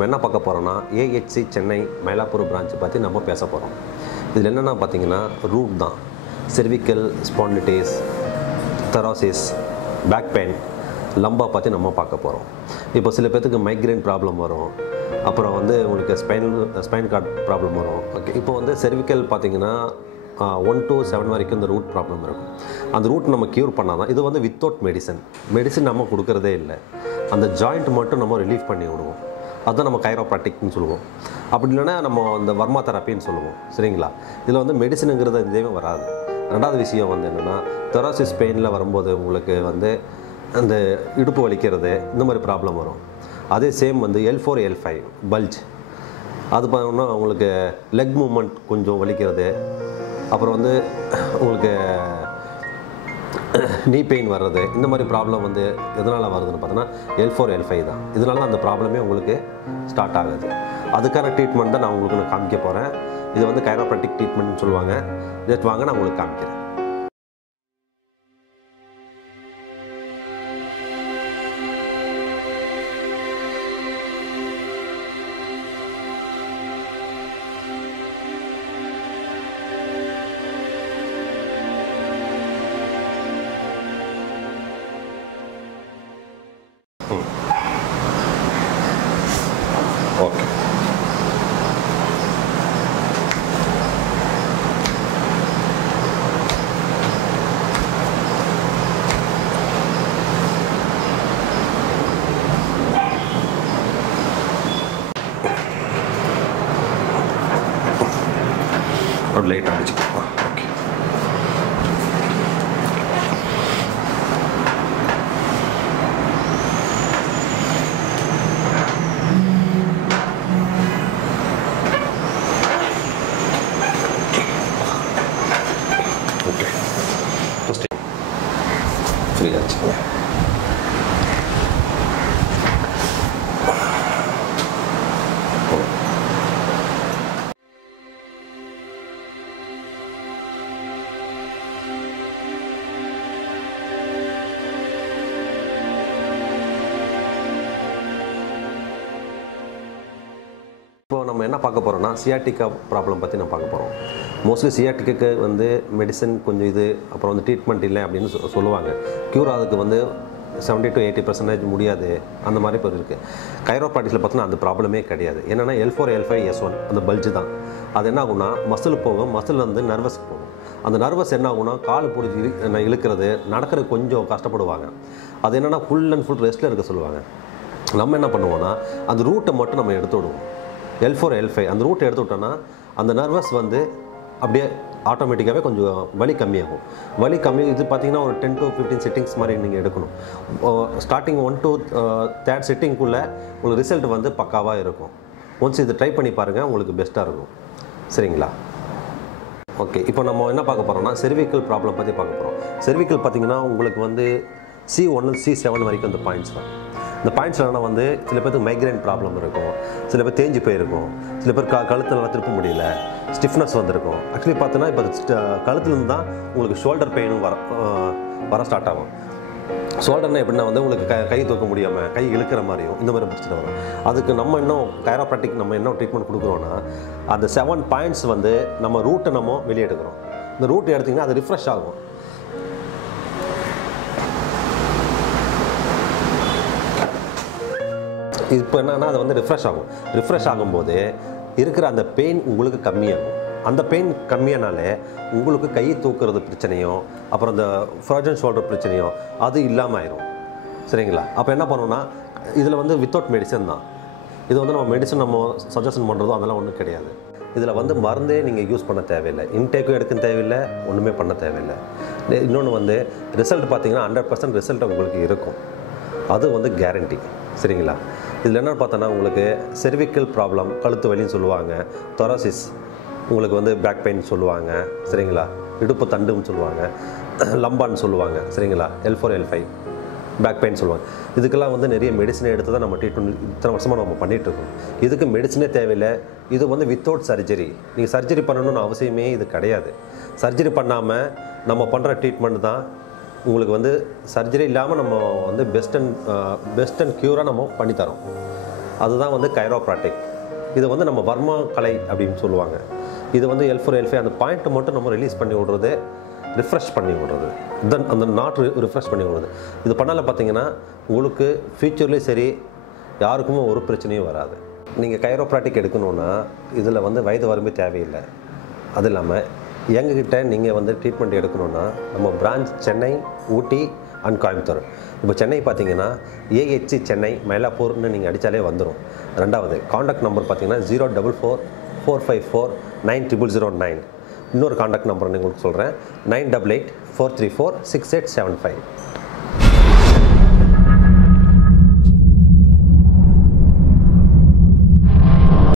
நம்ம என்ன பார்க்க போகிறோம்னா ஏஹெச்சி சென்னை மயிலாப்பூர் பிரான்ச் பற்றி நம்ம பேச போகிறோம். இதில் என்னென்னா பார்த்தீங்கன்னா ரூட் தான், செர்விக்கல் ஸ்பாண்டிலிட்டிஸ், தெராசிஸ், பேக் பெயின், லம்பா பற்றி நம்ம பார்க்க போகிறோம். இப்போ சில பேர்த்துக்கு மைக்ரைன் ப்ராப்ளம் வரும், அப்புறம் வந்து உங்களுக்கு ஸ்பைன் கார்ட் ப்ராப்ளம் வரும். ஓகே, இப்போ வந்து செர்விக்கல் பார்த்தீங்கன்னா 1 to 7 வரைக்கும் இந்த ரூட் ப்ராப்ளம் இருக்கும். அந்த ரூட் நம்ம க்யூர் பண்ணால் தான். இது வந்து வித்தவுட் மெடிசன் நம்ம கொடுக்குறதே இல்லை. அந்த ஜாயிண்ட் மட்டும் நம்ம ரிலீஃப் பண்ணி விடுவோம். அதுதான் நம்ம கைரோப்ராக்டிக்னு சொல்லுவோம். அப்படி இல்லைன்னா நம்ம இந்த வர்மா தெரப்பின்னு சொல்லுவோம். சரிங்களா? இதில் வந்து மெடிசனுங்கிறது எதுவுமே வராது. ரெண்டாவது விஷயம் வந்து என்னென்னா, தெராசிஸ் பெயினில் வரும்போது உங்களுக்கு வந்து அந்த இடுப்பு வலிக்கிறது, இந்த மாதிரி ப்ராப்ளம் வரும். அதே சேம் வந்து L4 L5 பல்ஜ், அது பார்த்தோம்னா உங்களுக்கு லெக் மூமெண்ட் கொஞ்சம் வலிக்கிறது, அப்புறம் வந்து உங்களுக்கு நீ பெயின் வர்றது, இந்த மாதிரி ப்ராப்ளம் வந்து எதனால் வருதுன்னு பார்த்தோன்னா L4 L5 தான். இதனால தான் அந்த ப்ராப்ளமே உங்களுக்கு ஸ்டார்ட் ஆகுது. அதுக்கான ட்ரீட்மெண்ட் தான் நான் உங்களுக்கு காமிக்க போகிறேன். இது வந்து கைரோப்ராக்டிக் ட்ரீட்மெண்ட்னு சொல்லுவாங்க. ஜஸ்ட் வாங்க நான் உங்களுக்கு காமிக்கிறேன். ஓகே, ஒரு லைட் அடிச்சுக்கோ. ஓகே, ஃப்ரீ ஆச்சு. இப்போ நம்ம என்ன பார்க்க போகிறோம்னா சியாட்டிக்கா ப்ராப்ளம் பற்றி நம்ம பார்க்க போகிறோம். மோஸ்ட்லி சியாட்டிக்கு வந்து மெடிசன் கொஞ்சம் இது, அப்புறம் வந்து ட்ரீட்மெண்ட் இல்லை அப்படின்னு சொல்லுவாங்க. க்யூர் அதுக்கு வந்து 70 to 80% முடியாது, அந்த மாதிரி இப்போ இருக்குது. கைரோப்ராக்டிக்ஸில் பார்த்தோன்னா அந்த ப்ராப்ளமே கிடையாது. என்னென்னா L4 L5 S1 அந்த பல்ஜு தான். அது என்ன ஆகும்னா மசில் போகும், மசில் வந்து நர்வஸ் போகும். அந்த நர்வஸ் என்ன ஆகும்னா கால் பிடிச்சி இழுக்கிறது, நடக்கிறது கொஞ்சம் கஷ்டப்படுவாங்க. அது என்னென்னா ஃபுல் அண்ட் ஃபுல் ரெஸ்ட்டில் இருக்க சொல்லுவாங்க. நம்ம என்ன பண்ணுவோம்னா அந்த ரூட்டை மட்டும் நம்ம எடுத்து விடுவோம். L4 L5 அந்த ரூட்டை எடுத்து விட்டோன்னா அந்த நர்வஸ் வந்து அப்படியே ஆட்டோமேட்டிக்காகவே கொஞ்சம் வலி கம்மியாகும். வலி கம்மி இது பார்த்திங்கன்னா ஒரு 10 to 15 செட்டிங்ஸ் மாதிரி நீங்கள் எடுக்கணும். ஸ்டார்டிங் 1 to 3rd செட்டிங்குள்ளே உங்களுக்கு ரிசல்ட் வந்து பக்காவாக இருக்கும். ஒன்ஸ் இது ட்ரை பண்ணி பாருங்கள், உங்களுக்கு பெஸ்ட்டாக இருக்கும். சரிங்களா? ஓகே, இப்போ நம்ம என்ன பார்க்க போகிறோம்னா செர்விக்கல் ப்ராப்ளம் பற்றி பார்க்க போகிறோம். செர்விக்கல் பார்த்திங்கன்னா உங்களுக்கு வந்து C1 C7 வரைக்கும் அந்த பாயிண்ட்ஸ் தான். இந்த பாயிண்ட்ஸ்லாம் வந்து சில பேருக்கு மைக்ரைன் ப்ராப்ளம் இருக்கும், சில பேர் தேஞ்சு போயிருக்கும், சில பேர் கழுத்து நல்லா திருப்ப முடியல, ஸ்டிஃப்னஸ் வந்திருக்கும். ஆக்சுவலி பார்த்தோன்னா இப்போ கழுத்துலேருந்து தான் உங்களுக்கு ஷோல்டர் பெயினும் வர ஸ்டார்ட் ஆகும். ஷோல்டர்னா எப்படின்னா வந்து உங்களுக்கு கை தூக்க முடியாமல், கை இழுக்கிற மாதிரியும் இந்த மாதிரி பிரச்சனை வரும். அதுக்கு நம்ம இன்னும் கைரோப்ராக்டிக் நம்ம என்ன ட்ரீட்மெண்ட் கொடுக்குறோன்னா அந்த 7 பாயிண்ட்ஸ் வந்து நம்ம ரூட்டை நம்ம வெளியே எடுக்கிறோம். இந்த ரூட் எடுத்திங்கன்னா அது ரிஃப்ரெஷ் ஆகும். இப்போ என்னன்னா அது வந்து ரிஃப்ரெஷ் ஆகும்போது இருக்கிற அந்த பெயின் உங்களுக்கு கம்மியாகும். அந்த பெயின் கம்மியானாலே உங்களுக்கு கை தூக்குறது பிரச்சனையோ, அப்புறம் அந்த ஃப்ரோஜன் ஷோல்டர் பிரச்சனையோ அது இல்லாமல் ஆயிரும். சரிங்களா? அப்போ என்ன பண்ணணும்னா இதில் வந்து வித்தவுட் மெடிசன் தான். இது வந்து நம்ம மெடிசன் நம்ம சஜஷன் பண்ணுறதோ அதெல்லாம் ஒன்றும் கிடையாது. இதில் வந்து மருந்தே நீங்கள் யூஸ் பண்ண தேவையில்லை, இன்டேக்கும் எடுக்க தேவையில்லை, ஒன்றுமே பண்ண தேவையில்லை. இன்னொன்று வந்து ரிசல்ட் பார்த்தீங்கன்னா 100% ரிசல்ட் உங்களுக்கு இருக்கும். அது வந்து கேரண்டி. சரிங்களா? இதில் என்னென்னு பார்த்தோன்னா உங்களுக்கு செர்விக்கல் ப்ராப்ளம் கழுத்து வலின்னு சொல்லுவாங்க, தொராசிஸ் உங்களுக்கு வந்து பேக் பெயின் சொல்லுவாங்க. சரிங்களா? இடுப்பு தண்டுன்னு சொல்லுவாங்க, லம்பான்னு சொல்லுவாங்க. சரிங்களா? L4 L5 பேக் பெயின் சொல்லுவாங்க. இதுக்கெல்லாம் வந்து நிறைய மெடிசனை எடுத்து தான் நம்ம ட்ரீட்மெண்ட் இத்தனை வருஷமாக நம்ம பண்ணிகிட்ருக்கோம். இதுக்கு மெடிசனே தேவையில்லை. இது வந்து வித்தவுட் சர்ஜரி. நீங்கள் சர்ஜரி பண்ணணும்னு அவசியமே இது கிடையாது. சர்ஜரி பண்ணாமல் நம்ம பண்ணுற ட்ரீட்மெண்ட் தான் உங்களுக்கு வந்து சர்ஜரி இல்லாமல் நம்ம வந்து பெஸ்ட் அண்ட் க்யூராக நம்ம பண்ணித்தரோம். அதுதான் வந்து கைரோப்ராட்டிக். இது வந்து நம்ம வர்மா கலை அப்படின்னு சொல்லுவாங்க. இது வந்து L4 L5 அந்த பாயிண்ட்டை மட்டும் நம்ம ரிலீஸ் பண்ணி விடுறது, ரிஃப்ரெஷ் பண்ணி விடுறது, தென் அந்த நாட் ரிஃப்ரெஷ் பண்ணி விடுறது. இது பண்ணால பார்த்தீங்கன்னா உங்களுக்கு ஃப்யூச்சர்லேயும் சரி யாருக்குமே ஒரு பிரச்சனையும் வராது. நீங்கள் கைரோப்ராட்டிக் எடுக்கணுன்னா இதில் வந்து வயது வரம்பு தேவையில்லை. அது இல்லாமல் எங்ககிட்ட நீங்கள் வந்து ட்ரீட்மெண்ட் எடுக்கணுன்னா நம்ம branch Chennai, Ooty and Coimbatore. இப்போ சென்னை பார்த்தீங்கன்னா AHC சென்னை மயிலாப்பூர்னு நீங்கள் அடித்தாலே வந்துடும். ரெண்டாவது காண்டாக்ட் நம்பர் பார்த்தீங்கன்னா 04445490009. இன்னொரு காண்டாக்ட் நம்பர் உங்களுக்கு சொல்கிறேன், 9884346875.